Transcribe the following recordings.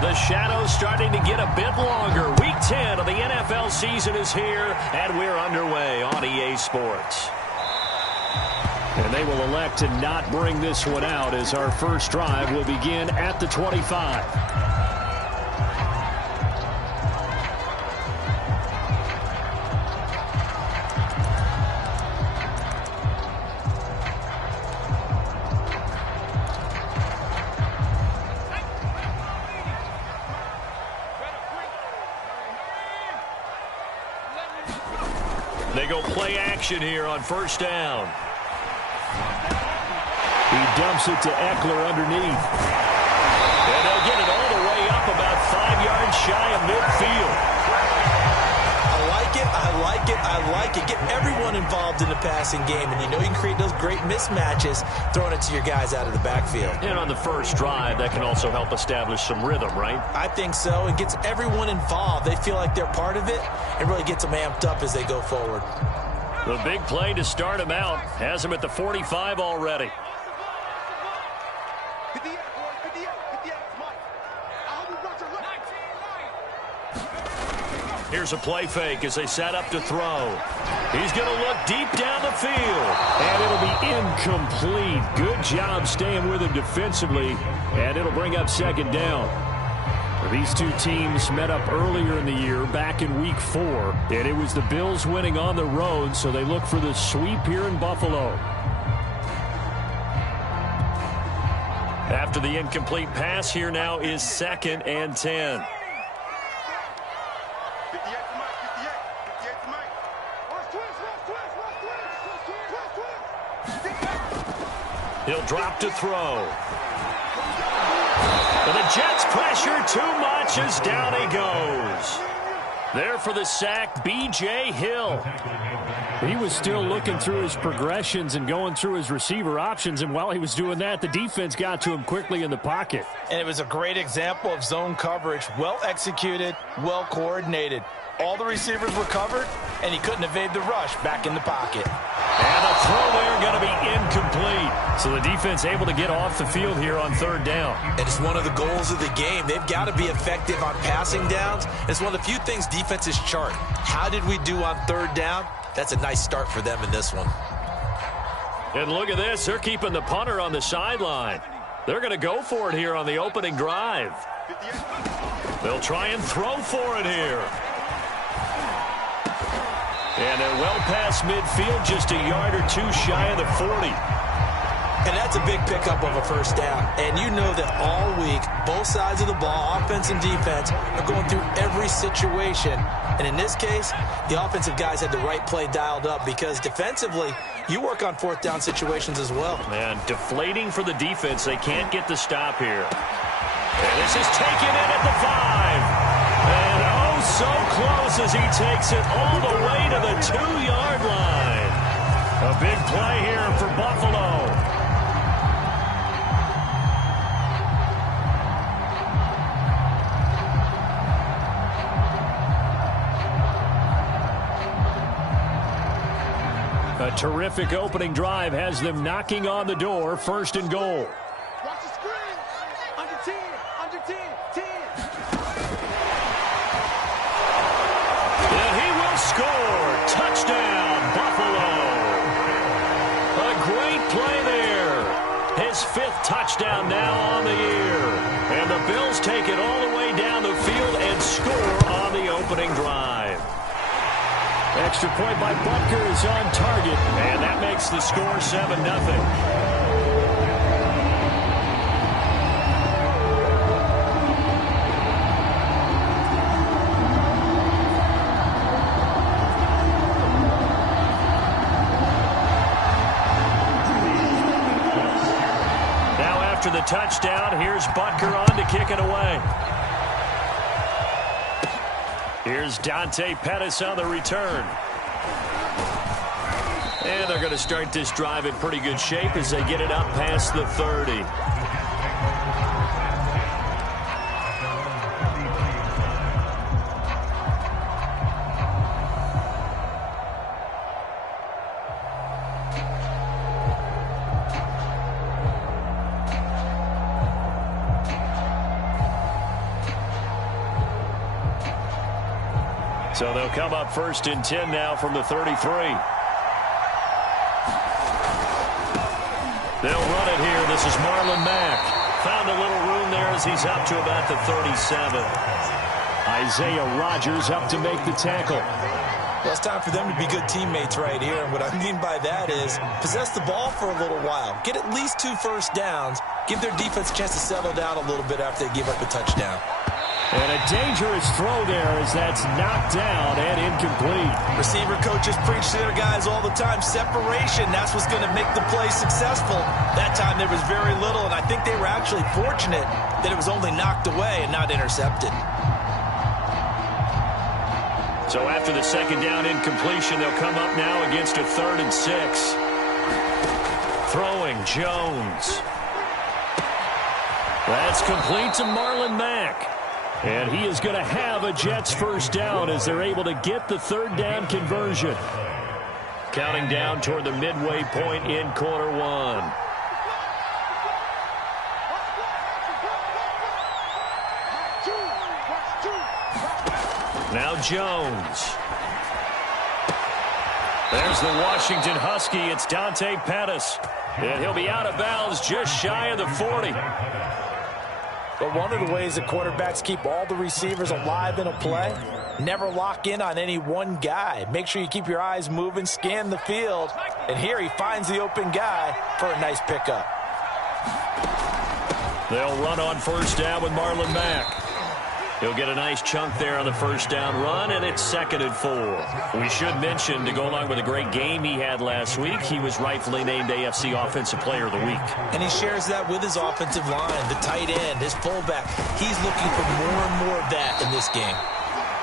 The shadow's starting to get a bit longer. Week 10 of the NFL season is here, and we're underway on EA Sports. And they will elect to not bring this one out as our first drive will begin at the 25. They go play action here on first down. He dumps it to Eckler underneath. And they'll get it all the way up about 5 yards shy of midfield. I like it, I like it, I like it. Get everyone involved in the passing game, and you know you can create those great mismatches throwing it to your guys out of the backfield. And on the first drive, that can also help establish some rhythm, right? I think so. It gets everyone involved. They feel like they're part of it. It really gets them amped up as they go forward. The big play to start him out has him at the 45 already. Here's a play fake as they set up to throw. He's going to look deep down the field. And it'll be incomplete. Good job staying with him defensively. And it'll bring up second down. These two teams met up earlier in the year, back in Week 4. And it was the Bills winning on the road, so they look for the sweep here in Buffalo. After the incomplete pass, here now is 2nd and 10. He'll drop to throw. But the Jets pressure too much as down he goes. There for the sack, B.J. Hill. He was still looking through his progressions and going through his receiver options, and while he was doing that, the defense got to him quickly in the pocket. And it was a great example of zone coverage. Well executed, well coordinated. All the receivers were covered, and he couldn't evade the rush back in the pocket. And the throw there going to be incomplete. So the defense able to get off the field here on 3rd down. And it's one of the goals of the game. They've got to be effective on passing downs. It's one of the few things defenses chart. How did we do on 3rd down? That's a nice start for them in this one. And look at this. They're keeping the punter on the sideline. They're going to go for it here on the opening drive. They'll try and throw for it here. And they're well past midfield, just a yard or two shy of the 40. And that's a big pickup of a first down. And you know that all week, both sides of the ball, offense and defense, are going through every situation. And in this case, the offensive guys had the right play dialed up because defensively, you work on 4th down situations as well. And deflating for the defense. They can't get the stop here. And this is taken in at the 5. And oh, so close as he takes it all the way to the 2-yard line. A big play here for Buffalo. A terrific opening drive has them knocking on the door. 1st and goal. Watch the screen. Under 10. Under 10. 10. And he will score. Touchdown, Buffalo. A great play there. His 5th touchdown now on the year. And the Bills take it all the way down the field and score on the opening drive. Extra point by Butker is on target, and that makes the score 7-0. Now after the touchdown, here's Butker on to kick it away. Here's Dante Pettis on the return. And they're going to start this drive in pretty good shape as they get it up past the 30. So they'll come up 1st and 10 now from the 33. They'll run it here. This is Marlon Mack. Found a little room there as he's up to about the 37. Isaiah Rodgers up to make the tackle. Well, it's time for them to be good teammates right here. And what I mean by that is possess the ball for a little while. Get at least 2 first downs. Give their defense a chance to settle down a little bit after they give up a touchdown. And a dangerous throw there as that's knocked down and incomplete. Receiver coaches preach to their guys all the time. Separation, that's what's going to make the play successful. That time there was very little, and I think they were actually fortunate that it was only knocked away and not intercepted. So after the 2nd down incompletion, they'll come up now against a 3rd and 6. Throwing Jones. That's complete to Marlon Mack. And he is going to have a Jets 1st down as they're able to get the 3rd down conversion. Counting down toward the midway point in quarter 1. Now Jones. There's the Washington Husky. It's Dante Pettis. And he'll be out of bounds just shy of the 40. But one of the ways that quarterbacks keep all the receivers alive in a play, never lock in on any one guy. Make sure you keep your eyes moving, scan the field. And here he finds the open guy for a nice pickup. They'll run on 1st down with Marlon Mack. He'll get a nice chunk there on the 1st down run, and it's 2nd and 4. We should mention, to go along with a great game he had last week, he was rightfully named AFC Offensive Player of the Week. And he shares that with his offensive line, the tight end, his fullback. He's looking for more and more of that in this game.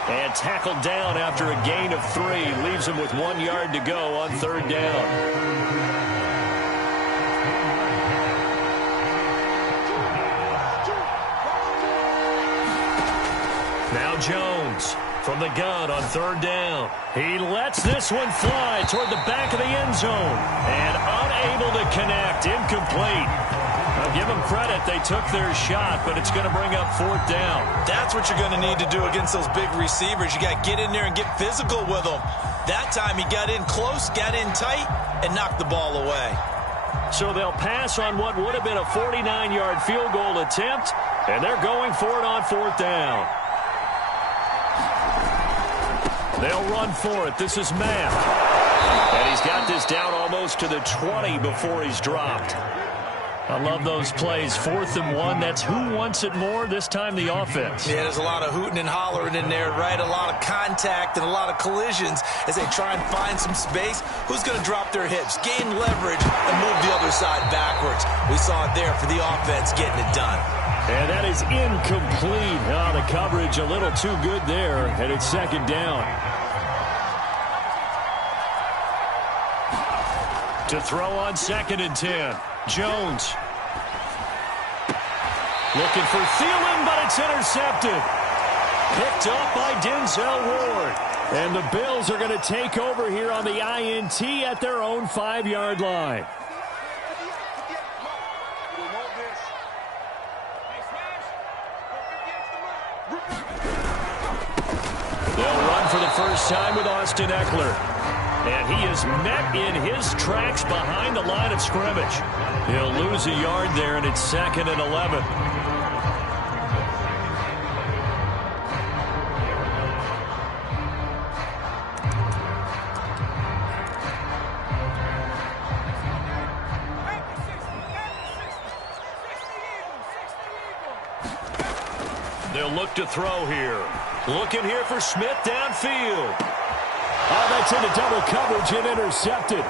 And tackled down after a gain of 3. Leaves him with 1 yard to go on 3rd down. Now Jones from the gun on 3rd down. He lets this one fly toward the back of the end zone. And unable to connect. Incomplete. I'll give them credit. They took their shot, but it's going to bring up 4th down. That's what you're going to need to do against those big receivers. You got to get in there and get physical with them. That time he got in close, got in tight, and knocked the ball away. So they'll pass on what would have been a 49-yard field goal attempt, and they're going for it on 4th down. They'll run for it. This is Mack. And he's got this down almost to the 20 before he's dropped. I love those plays. 4th and 1. That's who wants it more, this time the offense. Yeah, there's a lot of hooting and hollering in there, right? A lot of contact and a lot of collisions as they try and find some space. Who's going to drop their hips, gain leverage, and move the other side backwards? We saw it there for the offense getting it done. And that is incomplete. Oh, the coverage a little too good there, and it's 2nd down. To throw on 2nd and 10. Jones. Looking for Thielen, but it's intercepted. Picked up by Denzel Ward. And the Bills are going to take over here on the INT at their own 5-yard line. They'll run for the first time with Austin Eckler. And he is met in his tracks behind the line of scrimmage. He'll lose a yard there, and it's 2nd and 11. They'll look to throw here. Looking here for Smith downfield. Oh, that's into double coverage and intercepted.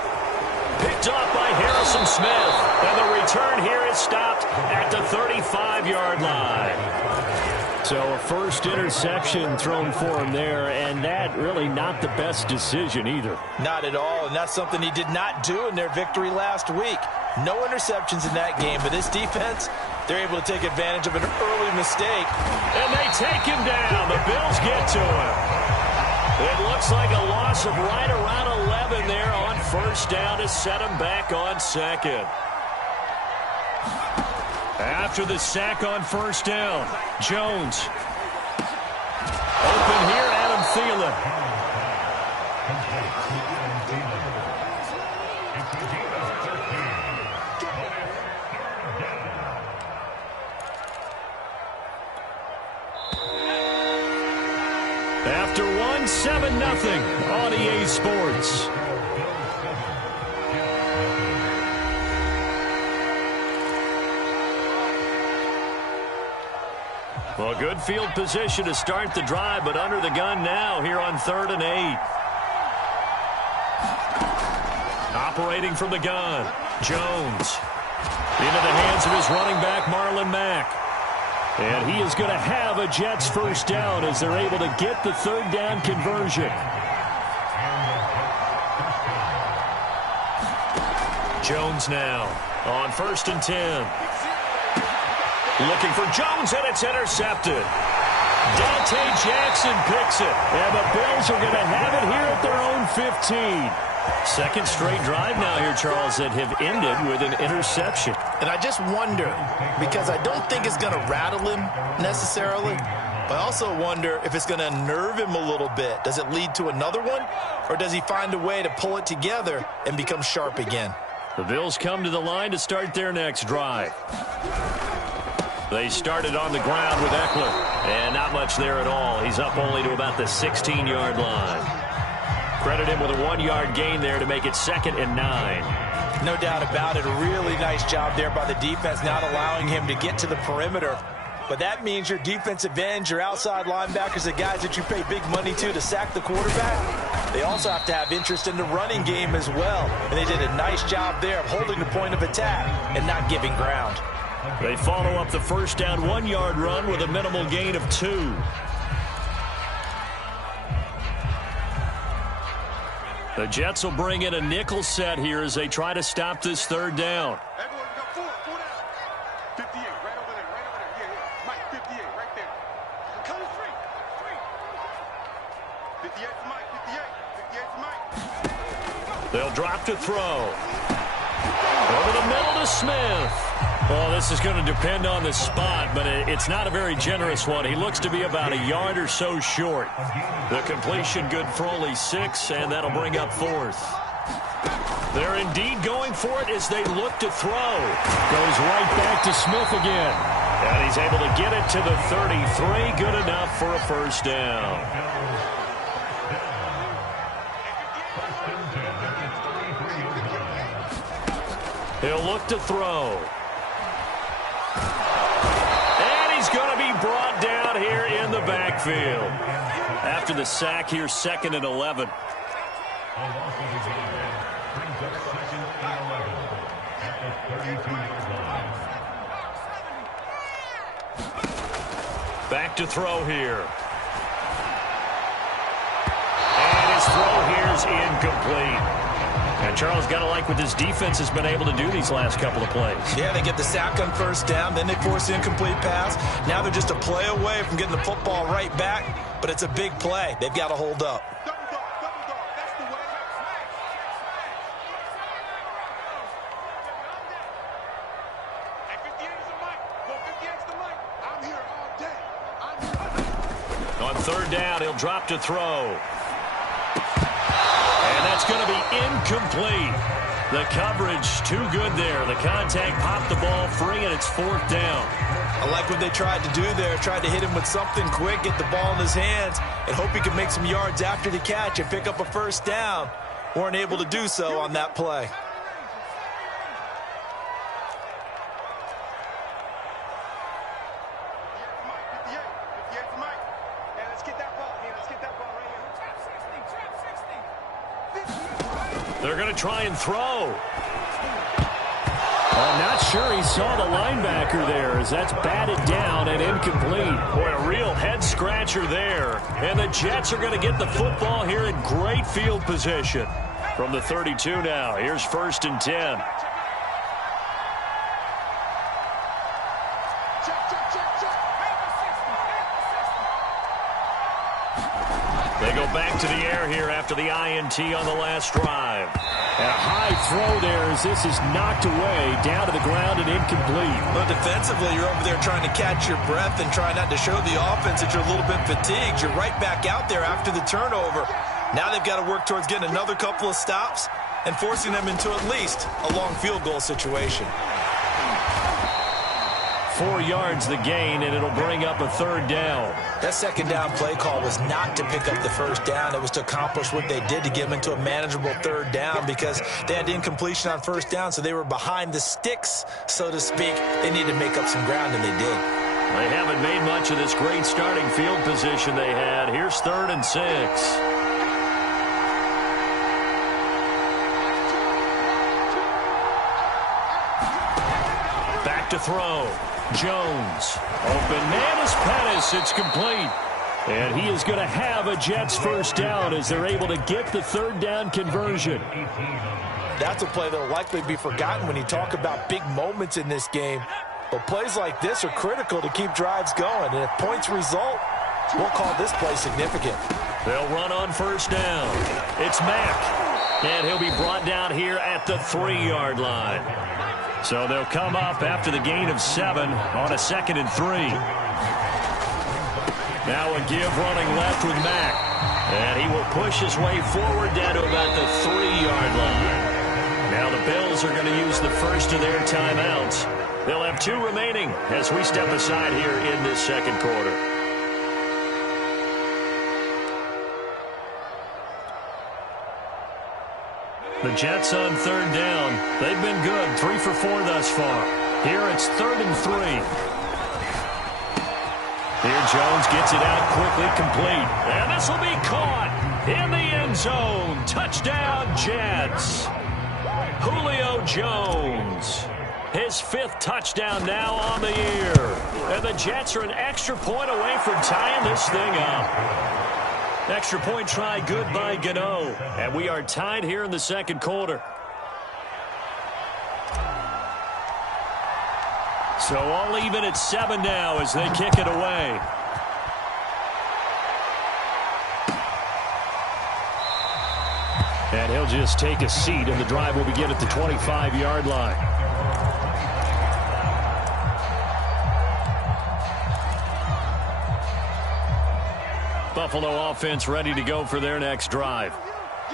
Picked off by Harrison Smith. And the return here is stopped at the 35-yard line. So a first interception thrown for him there, and that really not the best decision either. Not at all, and that's something he did not do in their victory last week. No interceptions in that game, but this defense, they're able to take advantage of an early mistake. And they take him down. The Bills get to him. It looks like a loss of right around 11 there on 1st down to set him back on 2nd. After the sack on 1st down, Jones. Open here, Adam Thielen. After 7-0 on EA Sports. Well, good field position to start the drive, but under the gun now here on 3rd and 8. Operating from the gun, Jones. Into the hands of his running back, Marlon Mack. And he is going to have a Jets first down as they're able to get the 3rd down conversion. Jones now on 1st and 10. Looking for Jones, and it's intercepted. Dante Jackson picks it, and the Bills are going to have it here at their own 15. Second straight drive now here, Charles, that have ended with an interception. And I just wonder, because I don't think it's going to rattle him necessarily, but I also wonder if it's going to nerve him a little bit. Does it lead to another one, or does he find a way to pull it together and become sharp again? The Bills come to the line to start their next drive. They started on the ground with Eckler, and not much there at all. He's up only to about the 16-yard line. Credit him with a 1-yard gain there to make it 2nd and 9. No doubt about it. A really nice job there by the defense, not allowing him to get to the perimeter. But that means your defensive ends, your outside linebackers, the guys that you pay big money to sack the quarterback, they also have to have interest in the running game as well. And they did a nice job there of holding the point of attack and not giving ground. They follow up the first down 1-yard run with a minimal gain of 2. The Jets will bring in a nickel set here as they try to stop this 3rd down. Everyone, we got 4 down. 58, right over there, right over there. Yeah. Mike, 58, right there. Count of 3. 58 for Mike, 58. 58 for Mike. They'll drop to throw. Over the middle to Smith. Well, this is going to depend on the spot, but it's not a very generous one. He looks to be about a yard or so short. The completion good for only 6, and that'll bring up 4th. They're indeed going for it as they look to throw. Goes right back to Smith again. And he's able to get it to the 33. Good enough for a first down. He'll look to throw. And he's going to be brought down here in the backfield. After the sack here, 2nd and 11. Back to throw here. And his throw here is incomplete. And Charles, got to like what this defense has been able to do these last couple of plays. Yeah, they get the sack on first down, then they force the incomplete pass. Now they're just a play away from getting the football right back, but it's a big play. They've got to hold up. Double dog, that's the way. Hey, 58 is the mic. Go 58 is the mic. I'm here all day. I'm here. On 3rd down, he'll drop to throw. That's going to be incomplete. The coverage too good there. The contact popped the ball free, and it's 4th down. I like what they tried to do there. Tried to hit him with something quick, get the ball in his hands, and hope he could make some yards after the catch and pick up a first down. Weren't able to do so on that play. They're going to try and throw. I'm not sure he saw the linebacker there as that's batted down and incomplete. Boy, a real head-scratcher there. And the Jets are going to get the football here in great field position. From the 32 now, here's 1st and 10. They go back to the air here after the INT on the last drive. And a high throw there as this is knocked away, down to the ground and incomplete. Well, defensively, you're over there trying to catch your breath and try not to show the offense that you're a little bit fatigued. You're right back out there after the turnover. Now they've got to work towards getting another couple of stops and forcing them into at least a long field goal situation. 4 yards the gain, and it'll bring up a third down. That second down play call was not to pick up the first down. It was to accomplish what they did to get them into a manageable third down because they had incompletion on first down, so they were behind the sticks, so to speak. They needed to make up some ground, and they did. They haven't made much of this great starting field position they had. Here's 3rd and 6. Back to throw. Jones. Open man is Pettis. It's complete. And he is going to have a Jets first down as they're able to get the third down conversion. That's a play that will likely be forgotten when you talk about big moments in this game. But plays like this are critical to keep drives going. And if points result, we'll call this play significant. They'll run on first down. It's Mack. And he'll be brought down here at the 3-yard line. So they'll come up after the gain of 7 on a 2nd and 3. Now a give running left with Mack. And he will push his way forward down to about the 3-yard line. Now the Bills are going to use the first of their timeouts. They'll have 2 remaining as we step aside here in this second quarter. The Jets on 3rd down. They've been good. 3 for 4 thus far. Here it's 3rd and 3. Here Jones gets it out quickly, complete. And this will be caught in the end zone. Touchdown, Jets. Julio Jones. His 5th touchdown now on the year. And the Jets are an extra point away from tying this thing up. Extra point try good by Gano. And we are tied here in the second quarter. So all even at 7 now as they kick it away. And he'll just take a seat, and the drive will begin at the 25-yard line. Buffalo offense ready to go for their next drive.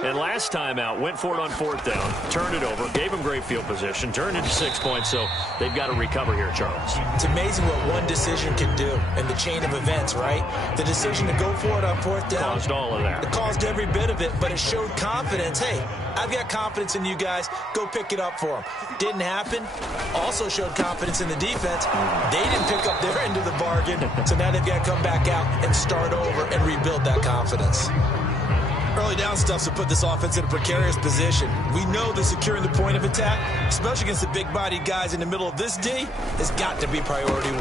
And last time out, went for it on 4th down, turned it over, gave them great field position, turned into 6 points, so they've got to recover here, Charles. It's amazing what one decision can do in the chain of events, right? The decision to go for it on 4th down. Caused all of that. It caused every bit of it, but it showed confidence. Hey, I've got confidence in you guys. Go pick it up for them. Didn't happen. Also showed confidence in the defense. They didn't pick up their end of the bargain, so now they've got to come back out and start over and rebuild that confidence. Early down stuff's to put this offense in a precarious position. We know that securing the point of attack, especially against the big-bodied guys in the middle of this D, has got to be priority 1.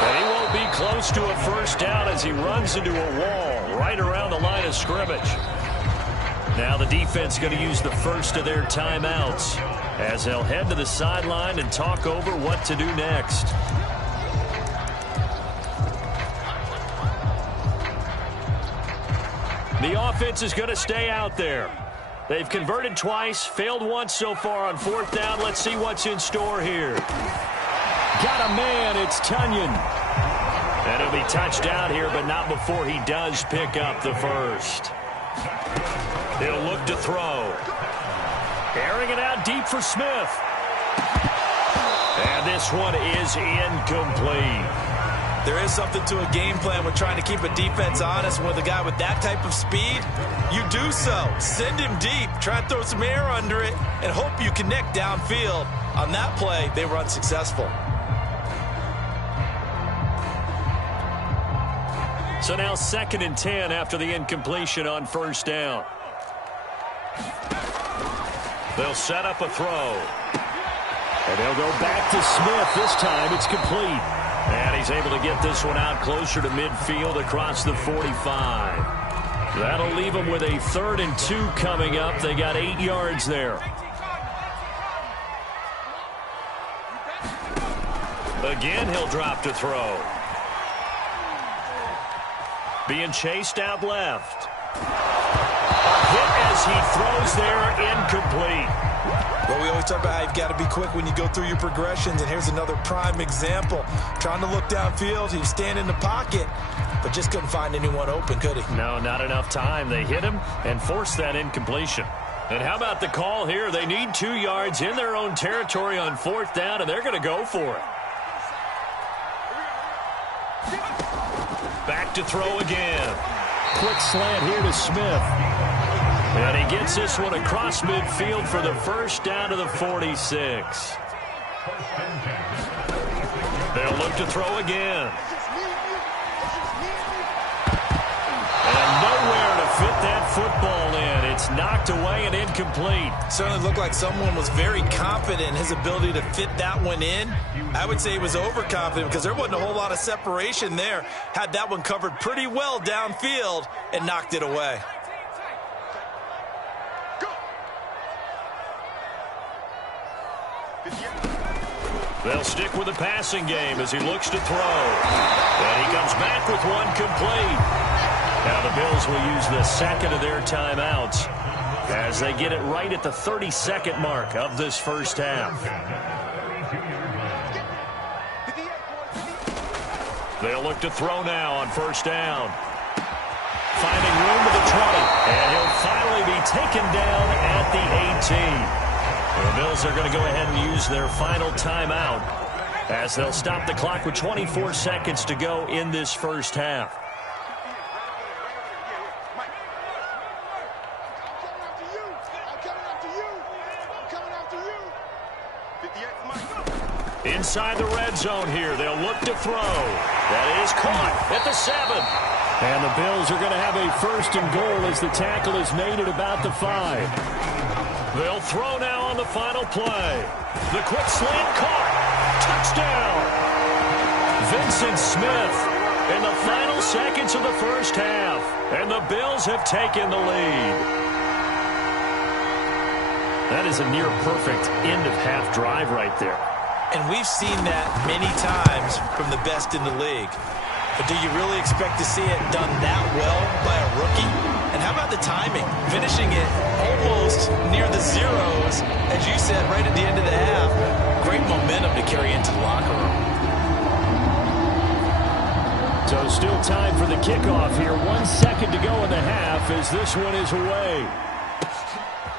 And he won't be close to a first down as he runs into a wall right around the line of scrimmage. Now the defense going to use the first of their timeouts as they'll head to the sideline and talk over what to do next. The offense is going to stay out there. They've converted twice, failed once so far on 4th down. Let's see what's in store here. Got a man, it's Tunyon. And he'll be touched down here, but not before he does pick up the first. He'll look to throw. Airing it out deep for Smith. And this one is incomplete. There is something to a game plan with trying to keep a defense honest. With a guy with that type of speed, you do so. Send him deep. Try and throw some air under it and hope you connect downfield. On that play, they were unsuccessful. So now 2nd and 10 after the incompletion on 1st down. They'll set up a throw. And they'll go back to Smith. This time it's complete. And he's able to get this one out closer to midfield across the 45. That'll leave him with a 3rd and 2 coming up. They got 8 yards there. Again, he'll drop to throw. Being chased out left. hit as he throws there, incomplete. Well, we always talk about how you've got to be quick when you go through your progressions, and here's another prime example. Trying to look downfield, he was standing in the pocket, but just couldn't find anyone open, could he? No, not enough time. They hit him and forced that incompletion. And how about the call here? They need 2 yards in their own territory on 4th down, and they're going to go for it. Back to throw again. Quick slant here to Smith. And he gets this one across midfield for the first down to the 46. They'll look to throw again. And nowhere to fit that football in. It's knocked away and incomplete. Certainly looked like someone was very confident in his ability to fit that one in. I would say he was overconfident because there wasn't a whole lot of separation there. Had that one covered pretty well downfield and knocked it away. They'll stick with the passing game as he looks to throw. And he comes back with one complete. Now the Bills will use the second of their timeouts as they get it right at the 32nd mark of this first half. They'll look to throw now on 1st down. Finding room to the 20. And he'll finally be taken down at the 18. The Bills are going to go ahead and use their final timeout as they'll stop the clock with 24 seconds to go in this first half. Inside the red zone here, they'll look to throw. That is caught at the 7. And the Bills are going to have a 1st and goal as the tackle is made at about the 5. They'll throw now on the final play. The quick slant caught. Touchdown. Vincent Smith in the final seconds of the first half. And the Bills have taken the lead. That is a near-perfect end-of-half drive right there. And we've seen that many times from the best in the league. But do you really expect to see it done that well by a rookie? And how about the timing? Finishing it almost near the zeros, as you said, right at the end of the half. Great momentum to carry into the locker room. So still time for the kickoff here. 1 second to go in the half as this one is away.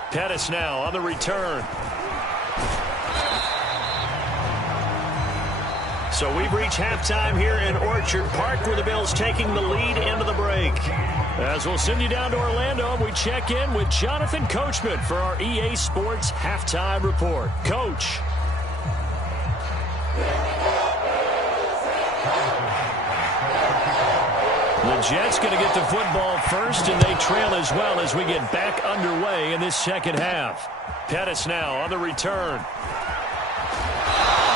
Pettis now on the return. So we've reached halftime here in Orchard Park where the Bills taking the lead into the break. As we'll send you down to Orlando, we check in with Jonathan Coachman for our EA Sports Halftime Report. Coach. The Jets going to get the football first, and they trail as well as we get back underway in this second half. Pettis now on the return.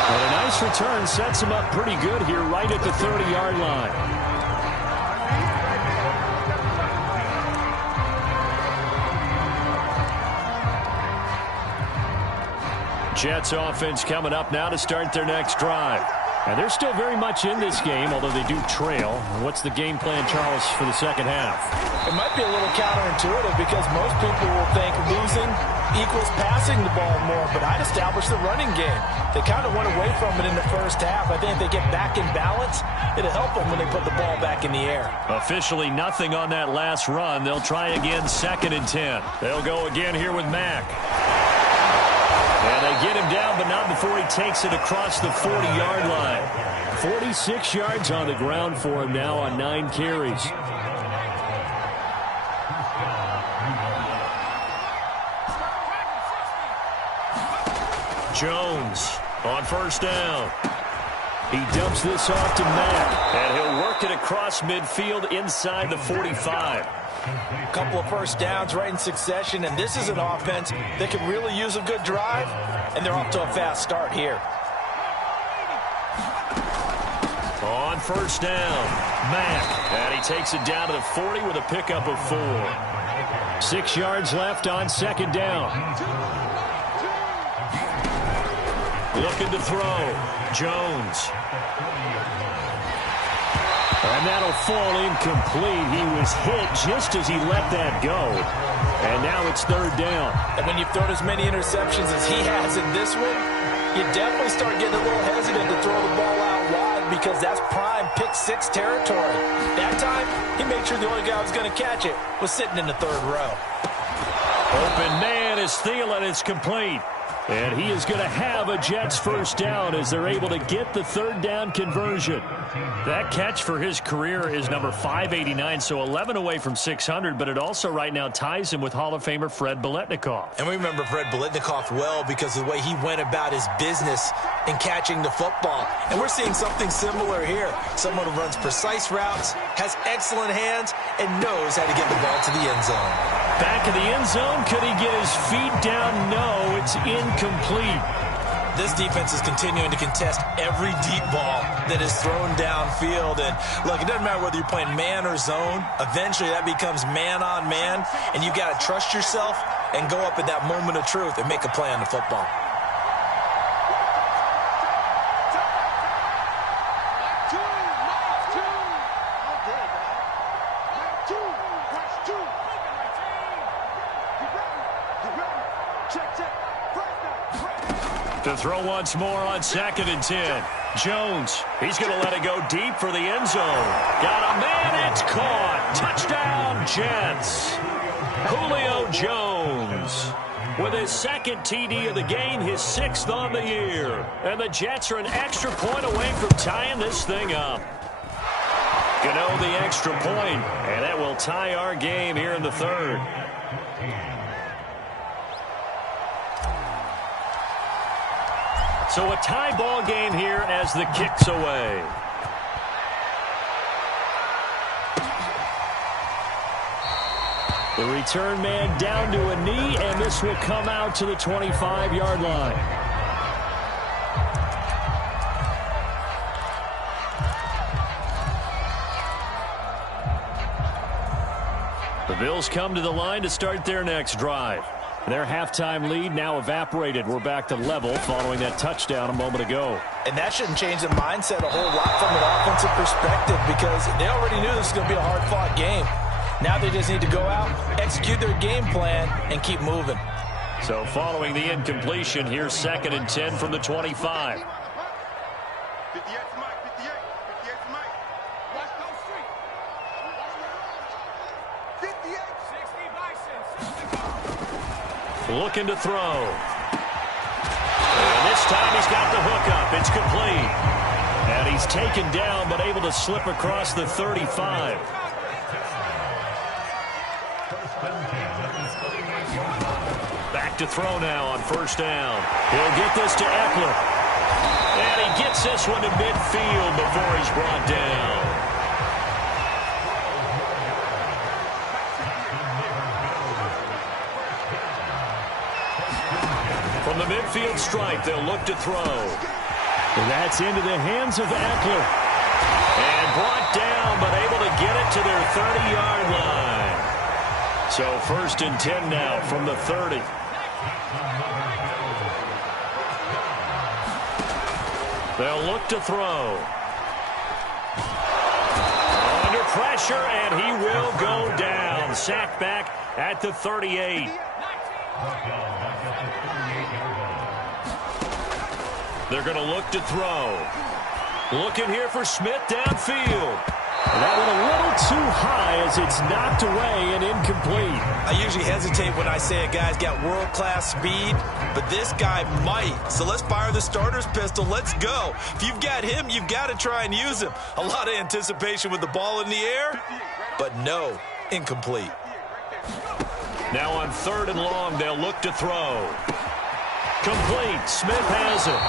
And a nice return sets him up pretty good here right at the 30-yard line. Jets offense coming up now to start their next drive. And they're still very much in this game, although they do trail. What's the game plan, Charles, for the second half? It might be a little counterintuitive because most people will think losing equals passing the ball more, but I'd establish the running game. They kind of went away from it in the first half. I think if they get back in balance, it'll help them when they put the ball back in the air. Officially nothing on that last run. They'll try again 2nd and 10. They'll go again here with Mack. And they get him down, but not before he takes it across the 40-yard line. 46 yards on the ground for him now on 9 carries. Jones on 1st down. He dumps this off to Mack, and he'll work it across midfield inside the 45. A couple of first downs right in succession, and this is an offense that can really use a good drive, and they're off to a fast start here. On 1st down, Mack, and he takes it down to the 40 with a pickup of 4. 6 yards left on 2nd down. Looking to throw. Jones. And that'll fall incomplete. He was hit just as he let that go. And now it's third down. And when you've thrown as many interceptions as he has in this one, you definitely start getting a little hesitant to throw the ball out wide because that's prime pick six territory. That time, he made sure the only guy who was going to catch it was sitting in the third row. Open man is Thielen. It's complete. And he is going to have a Jets first down as they're able to get the third down conversion. That catch for his career is number 589, so 11 away from 600, but it also right now ties him with Hall of Famer Fred Biletnikoff. And we remember Fred Biletnikoff well because of the way he went about his business in catching the football. And we're seeing something similar here. Someone who runs precise routes, has excellent hands, and knows how to get the ball to the end zone. Back in the end zone, could he get his feet down? No, it's incomplete. This defense is continuing to contest every deep ball that is thrown downfield. And look, it doesn't matter whether you're playing man or zone. Eventually that becomes man on man, and you got to trust yourself and go up at that moment of truth and make a play on the football. To throw once more on 2nd and 10. Jones, he's going to let it go deep for the end zone. Got a man, it's caught. Touchdown, Jets. Julio Jones with his second TD of the game, his 6th on the year. And the Jets are an extra point away from tying this thing up. Gano the extra point, and that will tie our game here in the third. So a tie ball game here as the kick's away. The return man down to a knee, and this will come out to the 25-yard line. The Bills come to the line to start their next drive. Their halftime lead now evaporated. We're back to level following that touchdown a moment ago. And that shouldn't change the mindset a whole lot from an offensive perspective because they already knew this was going to be a hard-fought game. Now they just need to go out, execute their game plan, and keep moving. So following the incompletion, here's 2nd and 10 from the 25. Looking to throw. And this time he's got the hook up. It's complete. And he's taken down but able to slip across the 35. Back to throw now on 1st down. He'll get this to Eckler. And he gets this one to midfield before he's brought down. From the midfield stripe, they'll look to throw. And that's into the hands of Eckler. And brought down, but able to get it to their 30-yard line. So 1st and 10 now from the 30. They'll look to throw. Under pressure, and he will go down. Sacked back at the 38. They're going to look to throw. Looking here for Smith downfield. That one a little too high as it's knocked away and incomplete. I usually hesitate when I say a guy's got world-class speed, but this guy might. So let's fire the starter's pistol. Let's go. If you've got him, you've got to try and use him. A lot of anticipation with the ball in the air, but no, incomplete. Now on 3rd and long, they'll look to throw. Complete. Smith has it.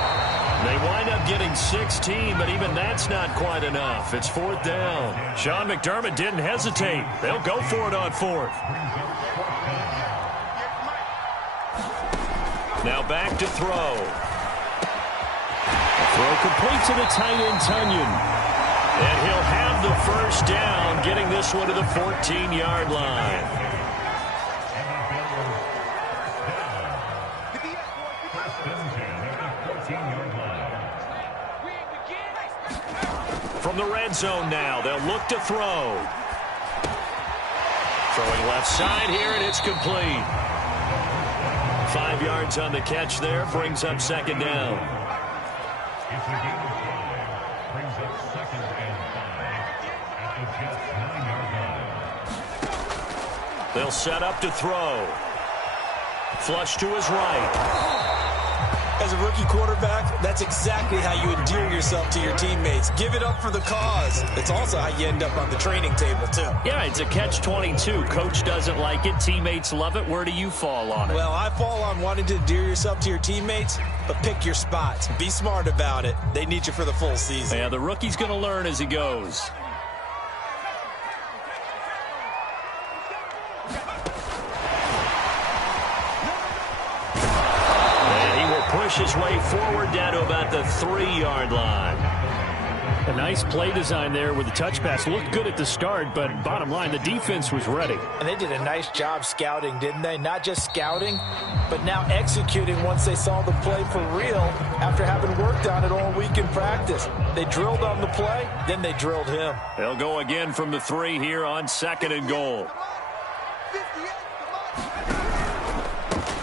They wind up getting 16, but even that's not quite enough. It's 4th down. Sean McDermott didn't hesitate. They'll go for it on 4th. Now back to throw. A throw complete to the tight end, Tunyon. And he'll have the 1st down, getting this one to the 14-yard line. From the red zone now, they'll look to throw. Throwing left side here, and it's complete. 5 yards on the catch there, brings up second down. Brings up second and 5 at the Jets' 9-yard line. They'll set up to throw. Flush to his right. As a rookie quarterback, that's exactly how you endear yourself to your teammates. Give it up for the cause. It's also how you end up on the training table, too. Yeah, it's a catch-22. Coach doesn't like it. Teammates love it. Where do you fall on it? Well, I fall on wanting to endear yourself to your teammates, but pick your spots. Be smart about it. They need you for the full season. Yeah, the rookie's going to learn as he goes. Push his way forward down to about the 3-yard line. A nice play design there with the touch pass. Looked good at the start, but bottom line, the defense was ready. And they did a nice job scouting, didn't they? Not just scouting, but now executing once they saw the play for real after having worked on it all week in practice. They drilled on the play, then they drilled him. They'll go again from the 3 here on 2nd and goal.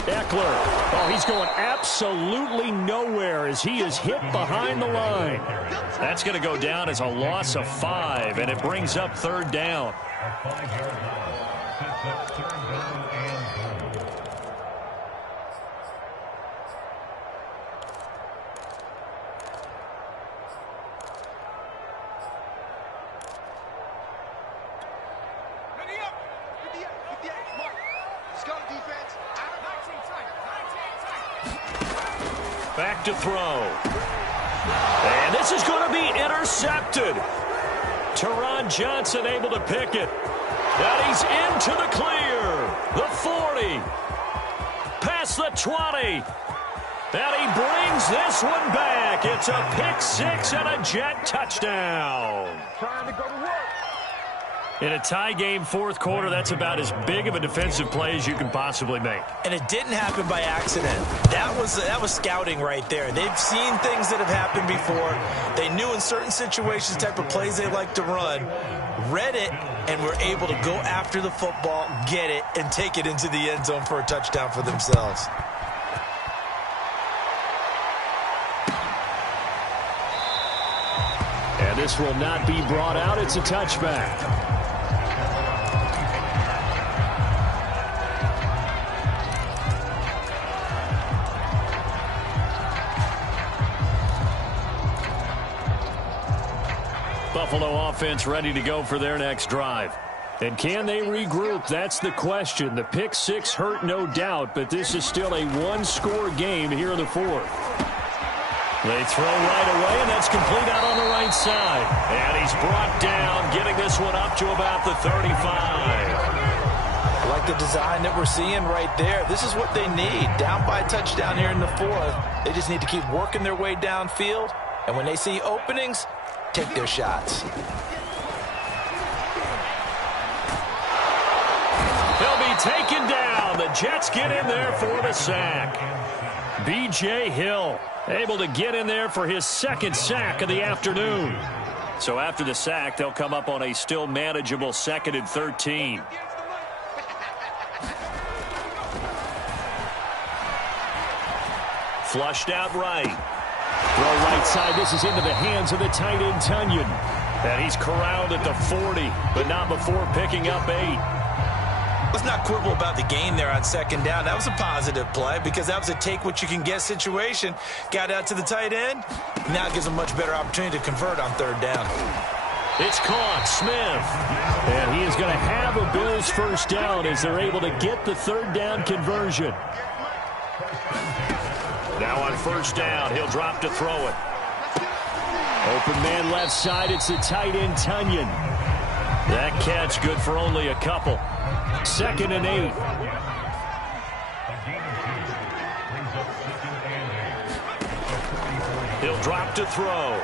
Eckler. Oh, he's going absolutely nowhere as he is hit behind the line. That's going to go down as a loss of 5, and it brings up 3rd down. A 5-yard line sets up 3rd down and goal. Ready up. 58, mark. Let's go, defense. Back to throw. And this is going to be intercepted. Teron Johnson able to pick it. And he's into the clear. The 40. Past the 20. And he brings this one back. It's a pick 6 and a Jet touchdown. Trying to go to work. In a tie game, 4th quarter, that's about as big of a defensive play as you can possibly make. And it didn't happen by accident. That was scouting right there. They've seen things that have happened before. They knew in certain situations the type of plays they like to run, read it, and were able to go after the football, get it, and take it into the end zone for a touchdown for themselves. And this will not be brought out. It's a touchback. Buffalo offense ready to go for their next drive. And can they regroup? That's the question. The pick 6 hurt, no doubt, but this is still a 1-score game here in the 4th. They throw right away, and that's complete out on the right side. And he's brought down, getting this one up to about the 35. I like the design that we're seeing right there. This is what they need. Down by a touchdown here in the 4th. They just need to keep working their way downfield. And when they see openings, take their shots. He'll be taken down. The Jets get in there for the sack. B.J. Hill able to get in there for his 2nd sack of the afternoon. So after the sack, they'll come up on a still manageable 2nd and 13. Flushed out right. Throw right side. This is into the hands of the tight end, Tunyon. And he's corralled at the 40, but not before picking up 8. Let's not quibble about the gain there on 2nd down. That was a positive play because that was a take-what-you-can-get situation. Got out to the tight end. Now it gives them a much better opportunity to convert on 3rd down. It's caught. Smith. And he is going to have a Bills 1st down as they're able to get the 3rd down conversion. Now on 1st down, he'll drop to throw it. Open man left side. It's the tight end, Tunyon. That catch good for only a couple. 2nd and 8. He'll drop to throw.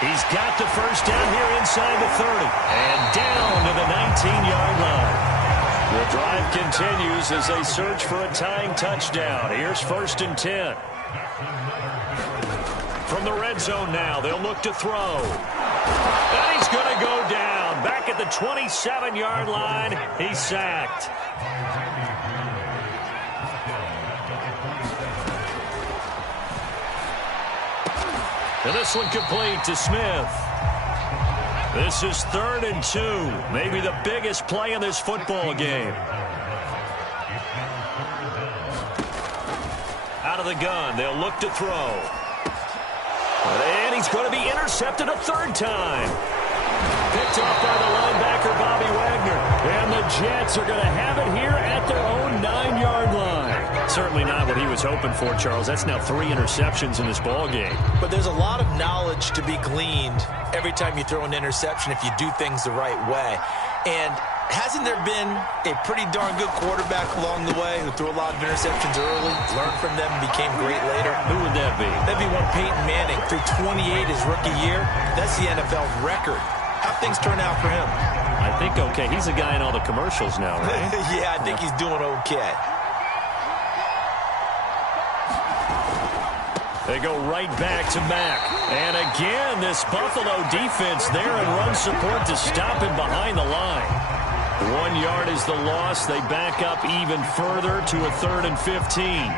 He's got the 1st down here inside the 30. And down to the 19-yard line. The drive continues as they search for a tying touchdown. Here's 1st and 10. From the red zone now, they'll look to throw. And he's going to go down. Back at the 27-yard line, he's sacked. And this one complete to Smith. This is 3rd and 2. Maybe the biggest play in this football game. Out of the gun, they'll look to throw. And he's going to be intercepted a 3rd time. Picked off by the linebacker, Bobby Wagner. And the Jets are going to have it here at their own 9-yard line. Certainly not what he was hoping for, Charles. That's now 3 interceptions in this ball game. But there's a lot of knowledge to be gleaned every time you throw an interception if you do things the right way. And hasn't there been a pretty darn good quarterback along the way who threw a lot of interceptions early, learned from them, and became great later? Who would that be? That'd be one Peyton Manning. Threw 28 his rookie year. That's the NFL record. How things turn out for him? I think okay. He's a guy in all the commercials now, right? Yeah, I think he's doing okay. They go right back to Mack. And again, this Buffalo defense there in run support to stop him behind the line. 1 yard is the loss. They back up even further to a 3rd and 15.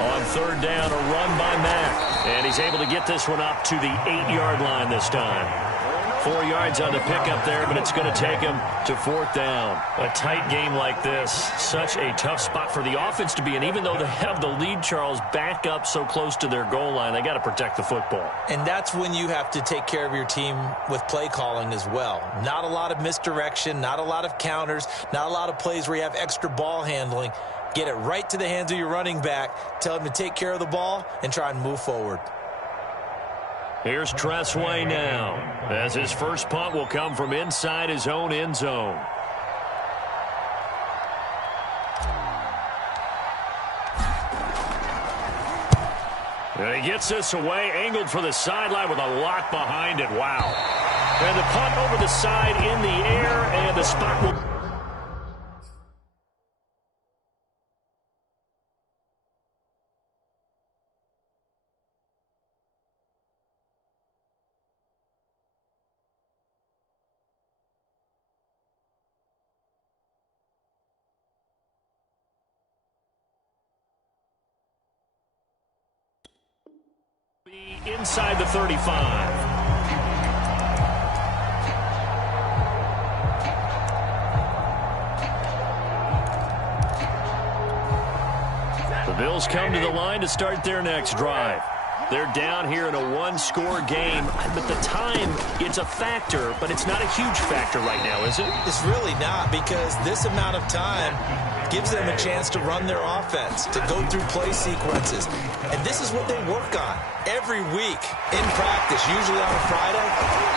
On 3rd down, a run by Mack. And he's able to get this one up to the 8-yard line this time. 4 yards on the pickup there, but it's going to take him to 4th down. A tight game like this, such a tough spot for the offense to be in. Even though they have the lead, Charles, back up so close to their goal line, they got to protect the football. And that's when you have to take care of your team with play calling as well. Not a lot of misdirection, not a lot of counters, not a lot of plays where you have extra ball handling. Get it right to the hands of your running back. Tell him to take care of the ball and try and move forward. Here's Tressway now, as his first punt will come from inside his own end zone. And he gets this away, angled for the sideline with a lock behind it. Wow. And the punt over the side in the air, and the spot will... inside the 35. The Bills come to the line to start their next drive. They're down here in a one-score game, but the time, it's a factor, but it's not a huge factor right now, is it? It's really not, because this amount of time gives them a chance to run their offense, to go through play sequences. And this is what they work on every week in practice, usually on a Friday.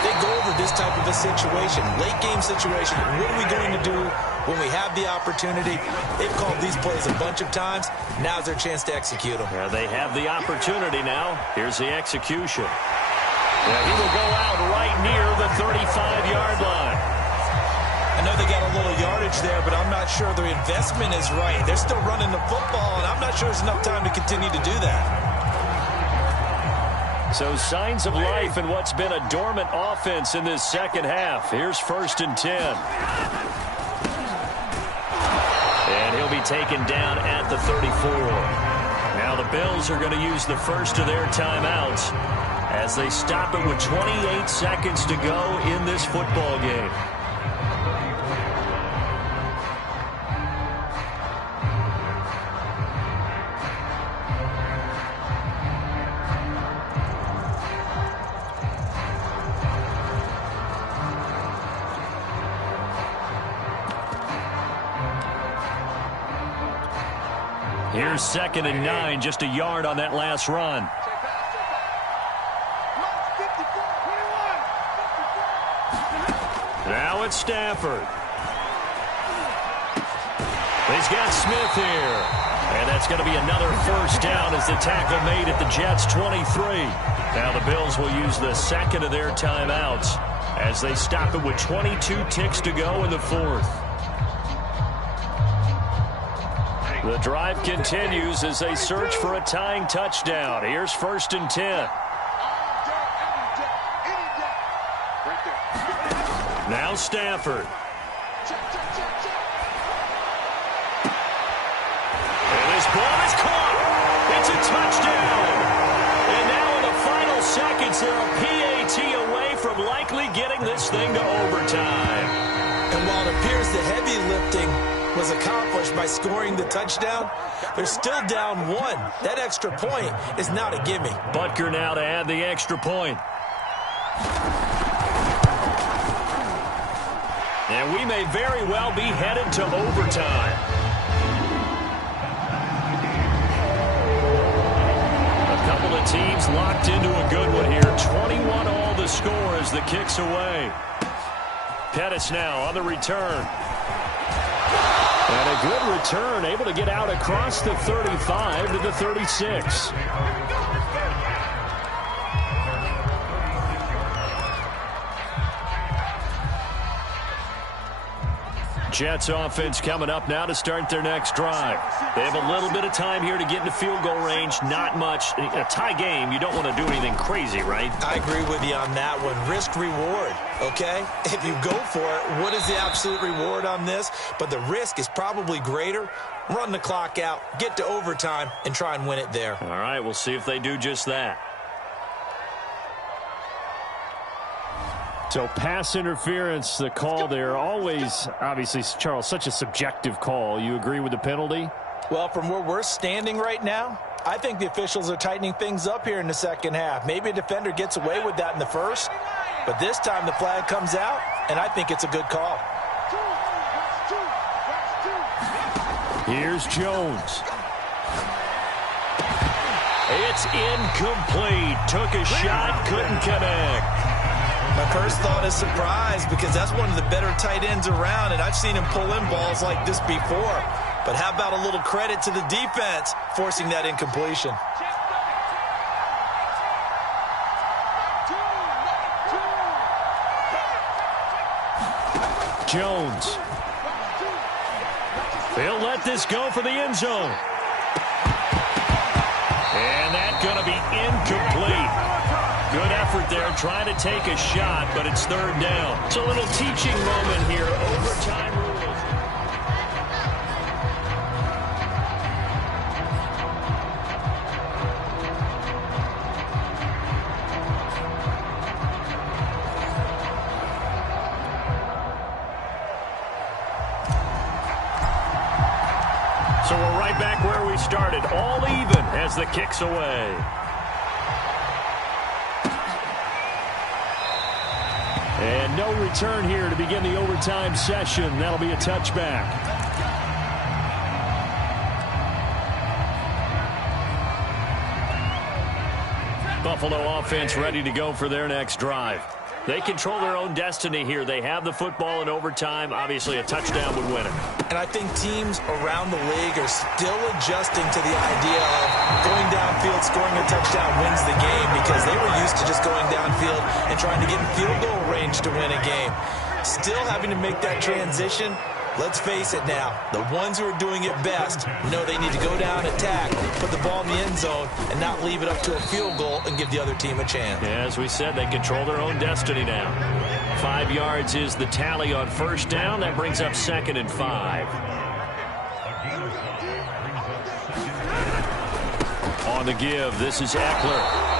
They go over this type of a situation, late game situation. What are we going to do when we have the opportunity? They've called these plays a bunch of times. Now's their chance to execute them. Yeah, they have the opportunity now. Here's the execution. Yeah, he will go out right near the 35-yard line. I know they got a little yardage there, but I'm not sure their investment is right. They're still running the football, and I'm not sure there's enough time to continue to do that. So signs of life in what's been a dormant offense in this second half. Here's 1st and 10. And he'll be taken down at the 34. Now the Bills are going to use the first of their timeouts as they stop it with 28 seconds to go in this football game. Here's 2nd and 9, just a yard on that last run. Now it's Stafford. He's got Smith here. And that's going to be another first down as the tackle made at the Jets' 23. Now the Bills will use the second of their timeouts as they stop it with 22 ticks to go in the fourth. The drive continues as they search for a tying touchdown. Here's 1st and 10. Now Stafford. And this ball is caught. It's a touchdown. And now in the final seconds, they're a PAT away from likely getting this thing to overtime. And while it appears the heavy lifting was accomplished by scoring the touchdown, they're still down 1. That extra point is not a gimme. Butker now to add the extra point. And we may very well be headed to overtime. A couple of teams locked into a good one here. 21 all the score as the kick's away. Pettis now on the return. And a good return, able to get out across the 35 to the 36. Jets offense coming up now to start their next drive. They have a little bit of time here to get into field goal range. Not much. A tie game, you don't want to do anything crazy, right? I agree with you on that one. Risk reward, okay? If you go for it, what is the absolute reward on this? But the risk is probably greater. Run the clock out, get to overtime, and try and win it there. All right, we'll see if they do just that. So pass interference, the call there. Always, obviously, Charles, such a subjective call. You agree with the penalty? Well, from where we're standing right now, I think the officials are tightening things up here in the second half. Maybe a defender gets away with that in the first, but this time the flag comes out, and I think it's a good call. Here's Jones. It's incomplete. Took a shot, couldn't connect. My first thought is surprise because that's one of the better tight ends around, and I've seen him pull in balls like this before. But how about a little credit to the defense forcing that incompletion? Jones. They'll let this go for the end zone. And that's going to be incomplete. Good effort there, trying to take a shot, but it's 3rd down. It's a little teaching moment here. Overtime rules. So we're right back where we started, all even as the kick's away. And no return here to begin the overtime session. That'll be a touchback. Buffalo offense ready to go for their next drive. They control their own destiny here. They have the football in overtime. Obviously, a touchdown would win it. And I think teams around the league are still adjusting to the idea of going downfield, scoring a touchdown wins the game because they were used to just going downfield and trying to get in field goal range to win a game. Still having to make that transition. Let's face it now, the ones who are doing it best know they need to go down, attack, put the ball in the end zone, and not leave it up to a field goal and give the other team a chance. Yeah, as we said, they control their own destiny now. 5 yards is the tally on 1st down. That brings up 2nd and 5. On the give, this is Eckler.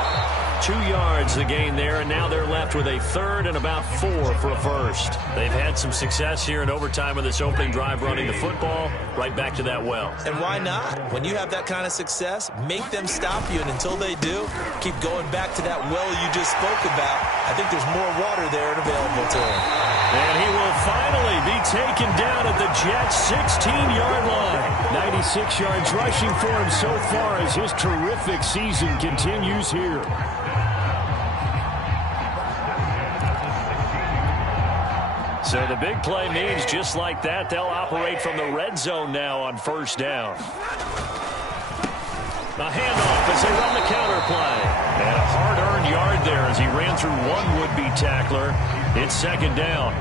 2 yards the gain there, and now they're left with a 3rd and about 4 for a first. They've had some success here in overtime with this opening drive running the football right back to that well. And why not? When you have that kind of success, make them stop you, and until they do, keep going back to that well you just spoke about. I think there's more water there and available to him. And he will finally be taken down at the Jets' 16-yard line. 96 yards rushing for him so far as his terrific season continues here. So the big play means just like that, they'll operate from the red zone now on first down. A handoff as they run the counter play. And a hard-earned yard there as he ran through one would-be tackler. It's second down.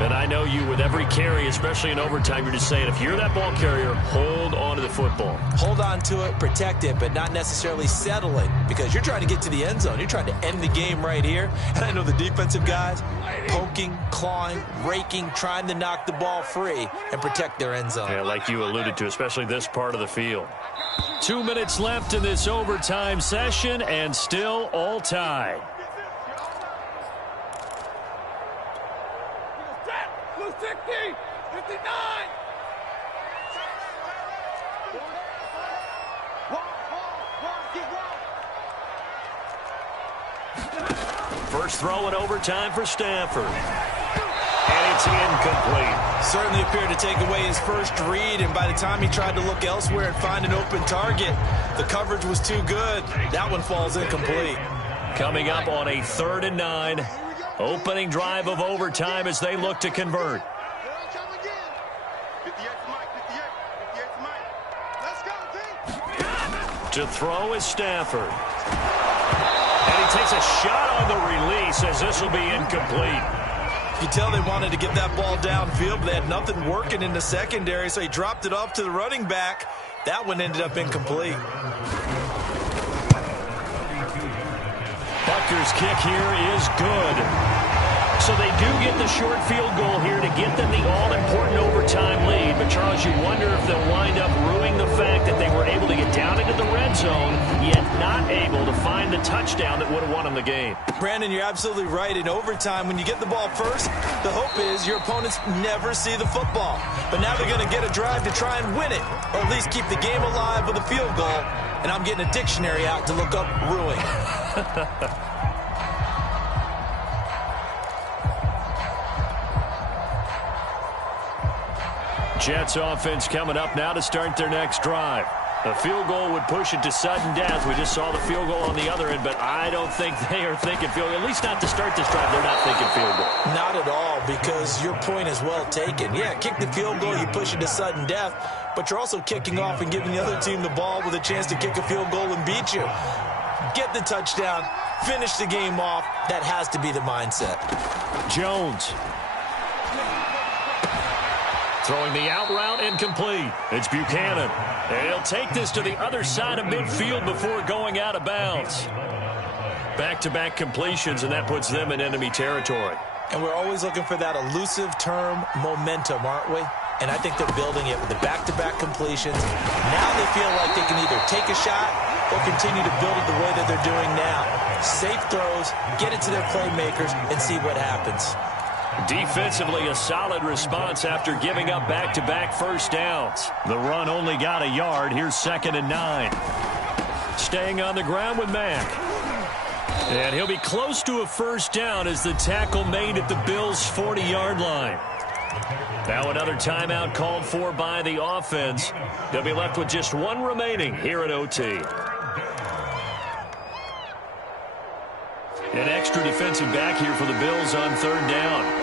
And I know you, with every carry, especially in overtime, you're just saying, if you're that ball carrier, hold on to the football. Hold on to it, protect it, but not necessarily settle it, because you're trying to get to the end zone. You're trying to end the game right here. And I know the defensive guys poking, clawing, raking, trying to knock the ball free and protect their end zone. Yeah, like you alluded to, especially this part of the field. 2 minutes left in this overtime session, and still all tied. First throw in overtime for Stanford. And it's incomplete. Certainly appeared to take away his first read, and by the time he tried to look elsewhere and find an open target, the coverage was too good. That one falls incomplete. Coming up on a 3rd and 9. Opening drive of overtime as they look to convert. To throw is Stafford. And he takes a shot on the release as this will be incomplete. You tell they wanted to get that ball downfield, but they had nothing working in the secondary, so he dropped it off to the running back. That one ended up incomplete. Butker's kick here is good. So they do get the short field goal here to get them the all-important overtime lead. But, Charles, you wonder if they'll wind up ruining the fact that they were able to get down into the red zone, yet not able to find the touchdown that would have won them the game. Brandon, you're absolutely right. In overtime, when you get the ball first, the hope is your opponents never see the football. But now they're going to get a drive to try and win it, or at least keep the game alive with a field goal. And I'm getting a dictionary out to look up ruin. Jets offense coming up now to start their next drive. A field goal would push it to sudden death. We just saw the field goal on the other end, but I don't think they are thinking field goal. At least not to start this drive. They're not thinking field goal. Not at all, because your point is well taken. Yeah, kick the field goal, you push it to sudden death, but you're also kicking off and giving the other team the ball with a chance to kick a field goal and beat you. Get the touchdown, finish the game off. That has to be the mindset. Jones. Throwing the out route, incomplete. It's Buchanan. And he'll take this to the other side of midfield before going out of bounds. Back-to-back completions, and that puts them in enemy territory. And we're always looking for that elusive term, momentum, aren't we? And I think they're building it with the back-to-back completions. Now they feel like they can either take a shot or continue to build it the way that they're doing now. Safe throws, get it to their playmakers, and see what happens. Defensively, a solid response after giving up back-to-back first downs. The run only got a yard. Here's 2nd and 9. Staying on the ground with Mack. And he'll be close to a first down as the tackle made at the Bills' 40-yard line. Now another timeout called for by the offense. They'll be left with just one remaining here at OT. An extra defensive back here for the Bills on 3rd down.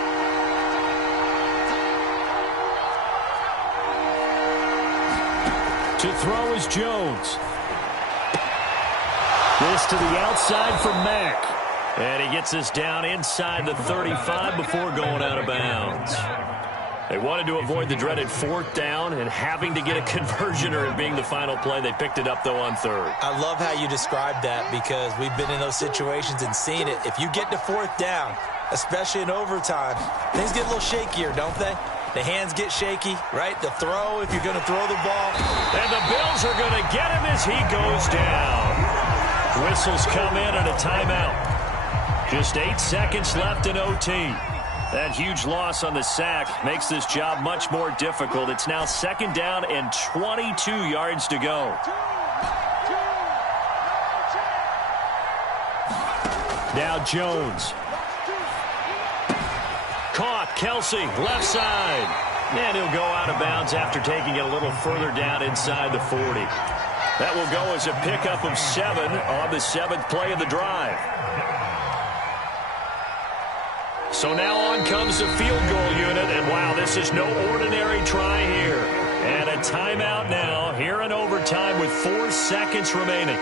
To throw is Jones. This to the outside for Mack. And he gets this down inside the 35 before going out of bounds. They wanted to avoid the dreaded 4th down and having to get a conversion or it being the final play. They picked it up, though, on 3rd. I love how you described that because we've been in those situations and seen it. If you get to 4th down, especially in overtime, things get a little shakier, don't they? The hands get shaky, right? The throw, if you're going to throw the ball. And the Bills are going to get him as he goes down. Whistles come in and a timeout. Just 8 seconds left in OT. That huge loss on the sack makes this job much more difficult. It's now 2nd down and 22 yards to go. Now Jones. Caught. Kelsey, left side. And he'll go out of bounds after taking it a little further down inside the 40. That will go as a pickup of 7 on the 7th play of the drive. So now on comes the field goal unit, and wow, this is no ordinary try here. And a timeout now here in overtime with 4 seconds remaining.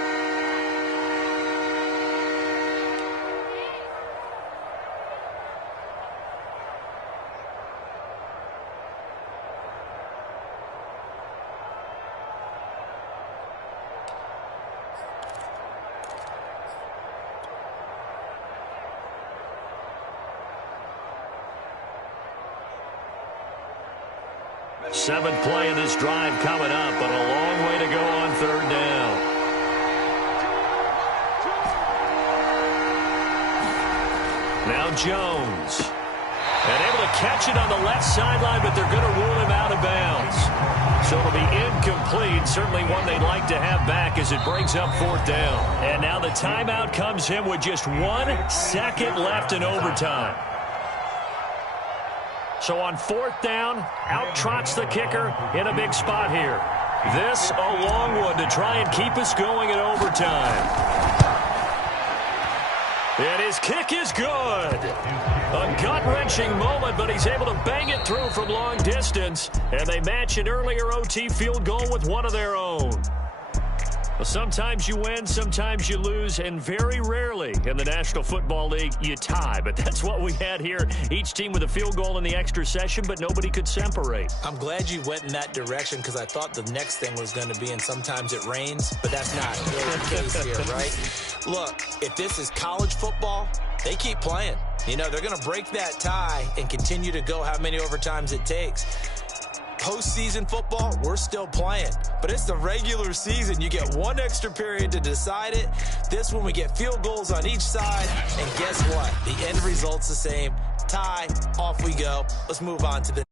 Seventh play of this drive coming up, but a long way to go on third down. Now Jones. And able to catch it on the left sideline, but they're going to rule him out of bounds. So it'll be incomplete, certainly one they'd like to have back as it brings up fourth down. And now the timeout comes in with just 1 second left in overtime. So on fourth down, out trots the kicker in a big spot here. This a long one to try and keep us going in overtime. And his kick is good. A gut-wrenching moment, but he's able to bang it through from long distance. And they match an earlier OT field goal with one of their own. Well, sometimes you win, sometimes you lose, and very rarely in the National Football League you tie. But that's what we had here. Each team with a field goal in the extra session, but nobody could separate. I'm glad you went in that direction because I thought the next thing was going to be, and sometimes it rains, but that's not really the case here, right? Look, if this is college football, they keep playing. You know, they're going to break that tie and continue to go how many overtimes it takes. Postseason football, we're still playing. But it's the regular season. You get one extra period to decide it. This one, we get field goals on each side. And guess what? The end result's the same. Tie, off we go. Let's move on to the